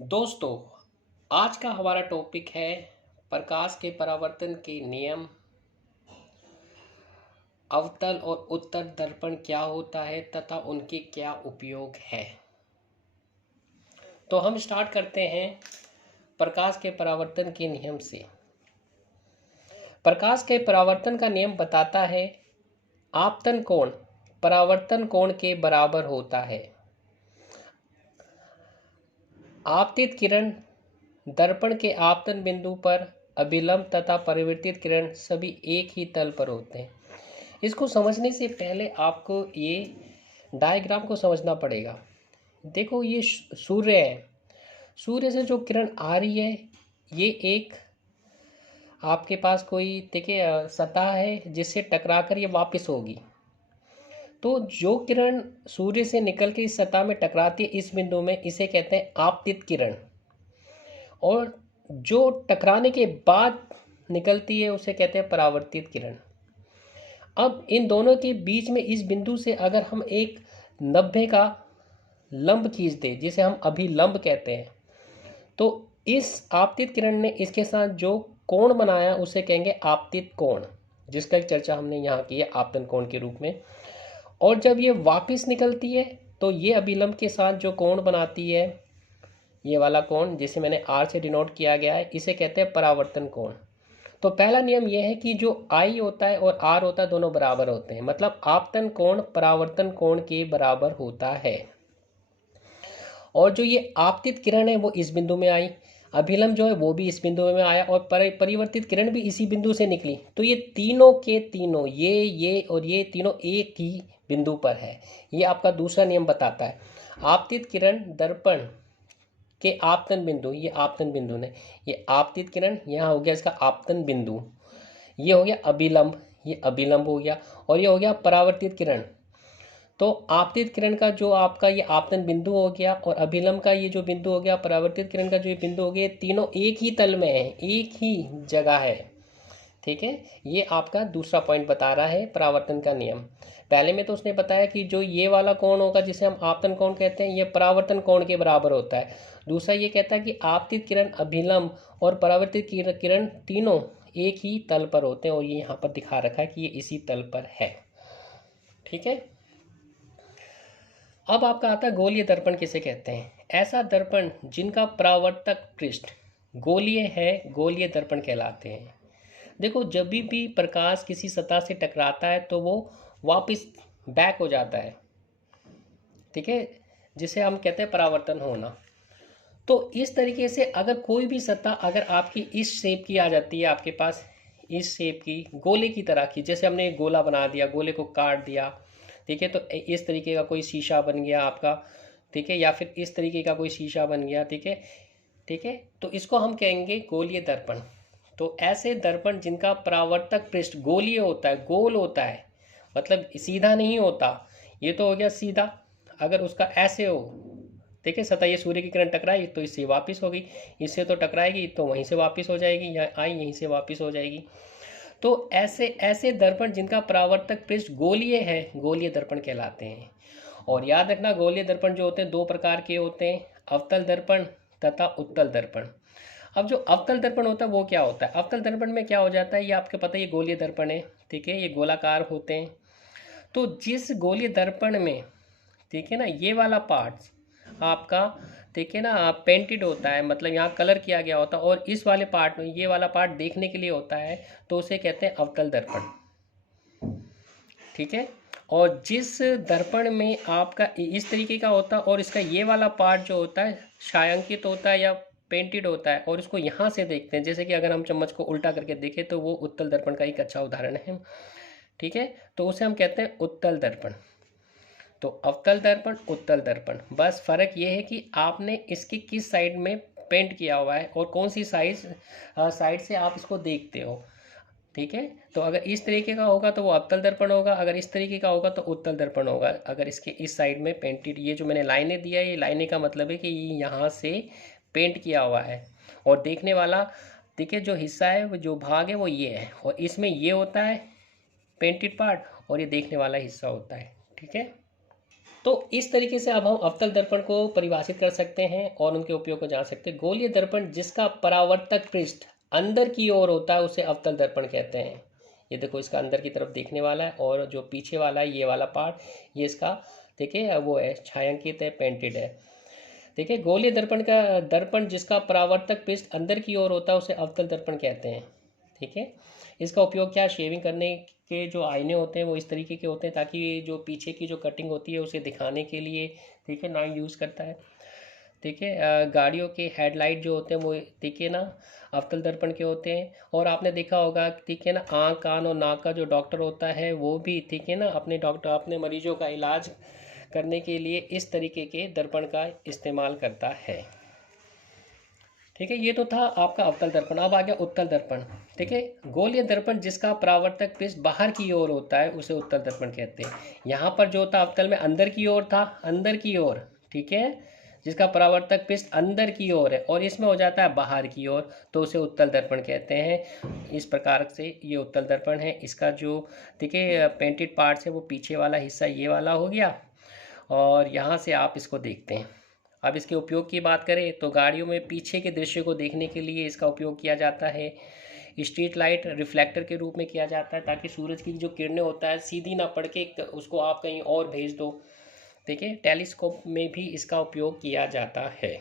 दोस्तों, आज का हमारा टॉपिक है प्रकाश के परावर्तन के नियम, अवतल और उत्तल दर्पण क्या होता है तथा उनके क्या उपयोग है। तो हम स्टार्ट करते हैं प्रकाश के परावर्तन के नियम से। प्रकाश के परावर्तन का नियम बताता है आपतन कोण परावर्तन कोण के बराबर होता है। आपतित किरण दर्पण के आपतन बिंदु पर अभिलंब तथा परिवर्तित किरण सभी एक ही तल पर होते हैं। इसको समझने से पहले आपको ये डायग्राम को समझना पड़ेगा। देखो, ये सूर्य है। सूर्य से जो किरण आ रही है, ये एक आपके पास कोई देखिए सतह है जिससे टकरा कर ये वापस होगी। तो जो किरण सूर्य से निकल के इस सतह में टकराती है, इस बिंदु में, इसे कहते हैं आपतित किरण। और जो टकराने के बाद निकलती है उसे कहते हैं परावर्तित किरण। अब इन दोनों के बीच में इस बिंदु से अगर हम एक 90 का लंब खींच दें, जिसे हम अभिलंब कहते हैं, तो इस आपतित किरण ने इसके साथ जो कोण बनाया उसे कहेंगे आपतित कोण, जिसका एक चर्चा हमने यहाँ की है आपतन कोण के रूप में। और जब ये वापस निकलती है तो ये अभिलंब के साथ जो कोण बनाती है, ये वाला कोण जिसे मैंने आर से डिनोट किया गया है, इसे कहते हैं परावर्तन कोण। तो पहला नियम यह है कि जो आई होता है और आर होता है दोनों बराबर होते हैं, मतलब आपतन कोण परावर्तन कोण के बराबर होता है। और जो ये आपतित किरण है वो इस बिंदु में आई, अभिलंब जो है वो भी इस बिंदु में आया और परिवर्तित किरण भी इसी बिंदु से निकली। तो ये तीनों के तीनों, ये और ये तीनों एक ही बिंदु पर है। ये आपका दूसरा नियम बताता है। आपतित किरण दर्पण के आपतन बिंदु, ये आपतन बिंदु ने, ये आपतित किरण यहाँ हो गया इसका आपतन बिंदु, ये हो गया अभिलंब, ये अभिलंब हो गया, और ये हो गया परावर्तित किरण। तो आपतित किरण का जो आपका ये आपतन बिंदु हो गया और अभिलंब का ये जो बिंदु हो गया, परावर्तित किरण का जो ये बिंदु हो गया, तीनों एक ही तल में है, एक ही जगह है। ठीक है, ये आपका दूसरा पॉइंट बता रहा है परावर्तन का नियम। पहले में तो उसने बताया कि जो ये वाला कोण होगा जिसे हम आपतन कोण कहते हैं, ये परावर्तन कोण के बराबर होता है। दूसरा ये कहता है कि आपतित किरण, अभिलंब और परावर्तित किरण तीनों एक ही तल पर होते हैं, और ये यहाँ पर दिखा रखा है कि ये इसी तल पर है। ठीक है, अब आपका आता है गोलीय दर्पण किसे कहते हैं। ऐसा दर्पण जिनका परावर्तक पृष्ठ गोलीय है, गोलीय दर्पण कहलाते हैं। देखो, जब भी प्रकाश किसी सतह से टकराता है तो वो वापस बैक हो जाता है। ठीक है, जिसे हम कहते हैं परावर्तन होना। तो इस तरीके से अगर कोई भी सतह अगर आपकी इस शेप की आ जाती है, आपके पास इस शेप की, गोले की तरह की, जैसे हमने एक गोला बना दिया, गोले को काट दिया, ठीक है, तो इस तरीके का कोई शीशा बन गया आपका, ठीक है, या फिर इस तरीके का कोई शीशा बन गया, ठीक है, ठीक है, तो इसको हम कहेंगे गोलीय दर्पण। तो ऐसे दर्पण जिनका परावर्तक पृष्ठ गोलीय होता है, गोल होता है, मतलब सीधा नहीं होता। ये तो हो गया सीधा, अगर उसका ऐसे हो, ठीक है, सतह ये सूर्य की किरण टकराई तो इससे वापस होगी, इससे तो टकराएगी तो वहीं से वापस हो जाएगी, यहाँ आई यहीं से वापस हो जाएगी। तो ऐसे ऐसे दर्पण जिनका परावर्तक पृष्ठ गोलीय है, गोलीय दर्पण कहलाते हैं। और याद रखना, गोलीय दर्पण जो होते हैं दो प्रकार के होते हैं, अवतल दर्पण तथा उत्तल दर्पण। अब जो अवतल दर्पण होता है वो क्या होता है, अवतल दर्पण में क्या हो जाता है, ये आपको पता है, ये गोलीय दर्पण है, ठीक है, ये गोलाकार होते हैं। तो जिस गोलीय दर्पण में, ठीक है ना, ये वाला पार्ट आपका, ठीक है ना, पेंटेड होता है, मतलब यहाँ कलर किया गया होता है, और इस वाले पार्ट में ये वाला पार्ट देखने के लिए होता है, तो उसे कहते हैं अवतल दर्पण। ठीक है, और जिस दर्पण में आपका इस तरीके का होता है और इसका ये वाला पार्ट जो होता है छायांकित होता है या पेंटेड होता है, और इसको यहाँ से देखते हैं, जैसे कि अगर हम चम्मच को उल्टा करके देखें तो वो उत्तल दर्पण का एक अच्छा उदाहरण है। ठीक है, तो उसे हम कहते हैं उत्तल दर्पण। तो अवतल दर्पण, उत्तल दर्पण, बस फर्क ये है कि आपने इसकी किस साइड में पेंट किया हुआ है और कौन सी साइड से आप इसको देखते हो। ठीक है, तो अगर इस तरीके का होगा तो वो अवतल दर्पण होगा, अगर इस तरीके का होगा तो उत्तल दर्पण होगा। अगर इसके इस साइड में पेंटेड, ये जो मैंने लाइनें दिया है, ये लाइनें का मतलब है कि यहाँ से पेंट किया हुआ है, और देखने वाला, देखिए, जो हिस्सा है, वो जो भाग है वो ये है, और इसमें ये होता है पेंटेड पार्ट, और ये देखने वाला हिस्सा होता है। ठीक है, तो इस तरीके से अब हम अवतल दर्पण को परिभाषित कर सकते हैं और उनके उपयोग को जान सकते हैं। गोलीय दर्पण जिसका परावर्तक पृष्ठ अंदर की ओर होता है उसे अवतल दर्पण कहते हैं। ये देखो, इसका अंदर की तरफ देखने वाला है और जो पीछे वाला है ये वाला पार्ट, ये इसका देखिए वो है, छायांकित है, पेंटेड है। देखिए, गोलीय दर्पण जिसका परावर्तक पृष्ठ अंदर की ओर होता है उसे अवतल दर्पण कहते हैं। ठीक है, इसका उपयोग क्या, शेविंग करने के जो आईने होते हैं वो इस तरीके के होते हैं ताकि जो पीछे की जो कटिंग होती है उसे दिखाने के लिए, ठीक है ना, यूज़ करता है। ठीक है, गाड़ियों के हेडलाइट जो होते हैं वो, ठीक है ना, अवतल दर्पण के होते हैं। और आपने देखा होगा, ठीक है ना, आँख कान और नाक का जो डॉक्टर होता है वो भी, ठीक है ना, अपने मरीजों का इलाज करने के लिए इस तरीके के दर्पण का इस्तेमाल करता है। ठीक है, ये तो था आपका अवतल दर्पण। अब आ गया उत्तल दर्पण। ठीक है, गोलीय दर्पण जिसका परावर्तक पृष्ठ बाहर की ओर होता है उसे उत्तल दर्पण कहते हैं। यहाँ पर जो था अवतल में अंदर की ओर था, अंदर की ओर, ठीक है, जिसका परावर्तक पृष्ठ अंदर की ओर है, और इसमें हो जाता है बाहर की ओर, तो उसे उत्तल दर्पण कहते हैं। इस प्रकार से ये उत्तल दर्पण है। इसका जो, ठीक है, पेंटेड पार्ट्स है वो पीछे वाला हिस्सा ये वाला हो गया, और यहाँ से आप इसको देखते हैं। अब इसके उपयोग की बात करें तो गाड़ियों में पीछे के दृश्य को देखने के लिए इसका उपयोग किया जाता है। स्ट्रीट लाइट रिफ्लेक्टर के रूप में किया जाता है ताकि सूरज की जो किरणें होता है सीधी ना पड़ के उसको आप कहीं और भेज दो। ठीक है, टेलीस्कोप में भी इसका उपयोग किया जाता है।